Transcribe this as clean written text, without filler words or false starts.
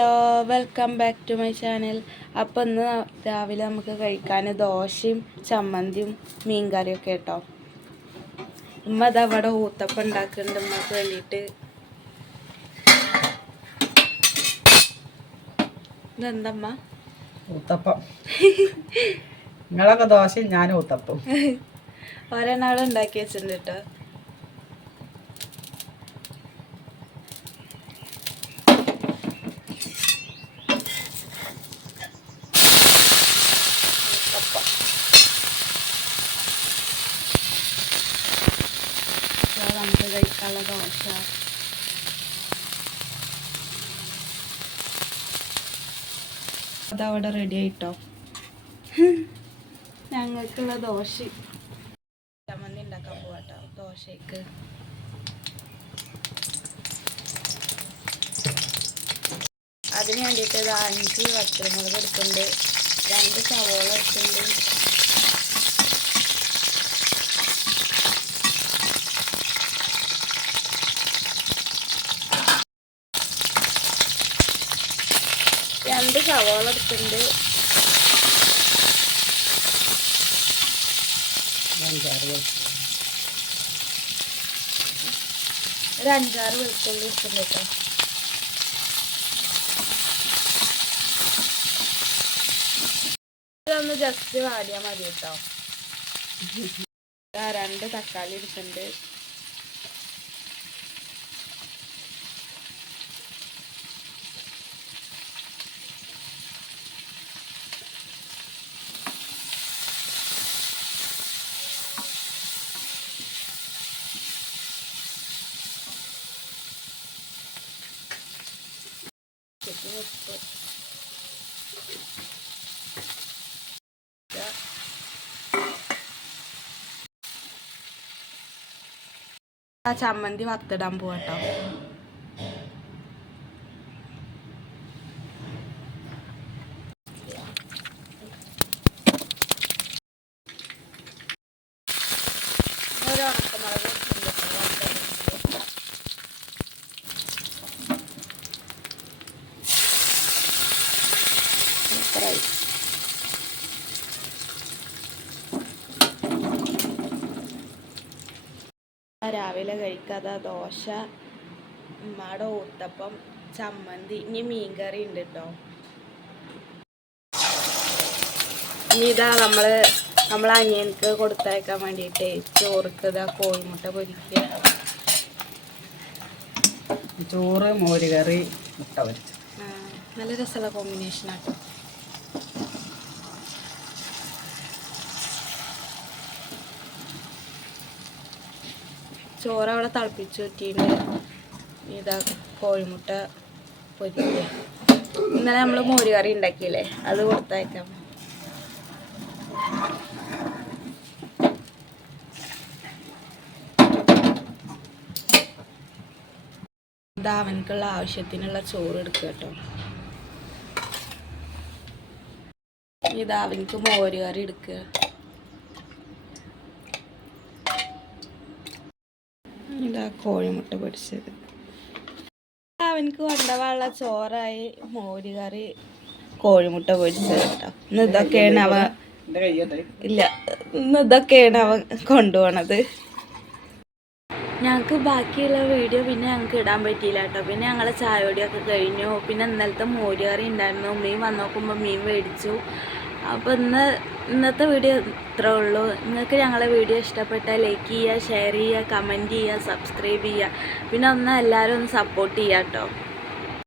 Hello, welcome back to my channel. അപ്പോൾ ഇന്ന് രാവിലെ നമുക്ക് കഴിക്കാൻ ദോശയും ചമ്മന്തിയും മീൻകറിയൊക്കെ കേട്ടോ. ഉമ്മ അതവിടെ ഊത്തപ്പം ഉണ്ടാക്കുന്നുണ്ട് ഉമ്മക്ക് വേണ്ടിയിട്ട്. ഇതെന്തമ്മ? ഊത്തപ്പം. നിങ്ങളൊക്കെ ദോശയും ഞാൻ ഊത്തപ്പം. ഒരെണ്ണാൾ ഉണ്ടാക്കി വെച്ചിട്ടുണ്ട് കേട്ടോ. നമുക്ക് കഴിക്കാനുള്ള ദോശ. അതവിടെ റെഡി ആയിട്ടോ. ഞങ്ങൾക്കുള്ള ദോശ ചമ്മന്തി ഉണ്ടാക്കാൻ പോവാട്ടോ. ദോശയ്ക്ക് അതിന് വേണ്ടിയിട്ട് 5 വറ്റൽമുളക് എടുക്കുന്നുണ്ട്, 2 സവോള എടുക്കുന്നുണ്ട്, സവോള എടുക്കുന്നുണ്ട്, 5-6 വെളുത്തുള്ളി എടുക്കുന്നുണ്ട് കേട്ടോ. ഇതൊന്ന് ജസ്റ്റ് വാടിയാൽ മതി കേട്ടോ. 2 തക്കാളി എടുക്കുന്നുണ്ട്, ഉപ്പ്, ചമ്മന്തി വറുത്തിടാൻ പോവാട്ടോ. ഒരു ഉണക്കമുളക് രാവിലെ കഴിക്കാതെ ദോശ, ഉമ്മയുടെ ഊത്തപ്പം, ചമ്മന്തി, ഇനി മീൻകറി ഉണ്ട് കേട്ടോ. ഇനി ഇതാ നമ്മളെ അനിയനക്ക് കൊടുത്തയക്കാൻ വേണ്ടിയിട്ട് ചോറുക്ക് ഇതാ കോഴിമുട്ട പൊരിക്കുക. ചോറ്, മോരുകറി, മുട്ട പൊരിച്ച നല്ല രസമുള്ള കോമ്പിനേഷനാട്ടോ. ചോറ് അവിടെ തിളപ്പിച്ച് വെച്ചിട്ടുണ്ട്. ഇതാ കോഴിമുട്ട പൊരിക്കുക. ഇന്നലെ നമ്മൾ മോരുകറി ഉണ്ടാക്കിയില്ലേ, അത് കൊടുത്തയക്കാം. ഇതാ അവനക്കുള്ള ആവശ്യത്തിനുള്ള ചോറ് എടുക്കുക കേട്ടോ. ഇതാ അവനക്ക് മോരുകറി എടുക്കുക. ഇതാ കോഴിമുട്ട പൊരിച്ചത്. അവനക്ക് കൊണ്ടുപോകാനുള്ള ചോറായി, മോരുകറി, കോഴിമുട്ട പൊരിച്ചത് കേട്ടോ. ഇന്ന് ഇതൊക്കെയാണ് അവൻ കൊണ്ടുപോണത്. ഞങ്ങൾക്ക് ബാക്കിയുള്ള വീഡിയോ പിന്നെ ഞങ്ങൾക്ക് ഇടാൻ പറ്റിയില്ല കേട്ടോ. പിന്നെ ഞങ്ങളെ ചായയോടിയൊക്കെ കഴിഞ്ഞു. പിന്നെ ഇന്നലത്തെ മോരുകറി ഉണ്ടായിരുന്നു. മീൻ വന്ന് നോക്കുമ്പോൾ മീൻ മേടിച്ചു. അപ്പോൾ ഇന്നത്തെ വീഡിയോ ഇത്രേ ഉള്ളൂ. നിങ്ങൾക്ക് ഞങ്ങളെ വീഡിയോ ഇഷ്ടപ്പെട്ടാൽ ലൈക്ക് ചെയ്യുക, ഷെയർ ചെയ്യുക, കമൻറ്റ് ചെയ്യുക, സബ്സ്ക്രൈബ് ചെയ്യുക. പിന്നെ എല്ലാവരും ഒന്ന് സപ്പോർട്ട് ചെയ്യുക കേട്ടോ.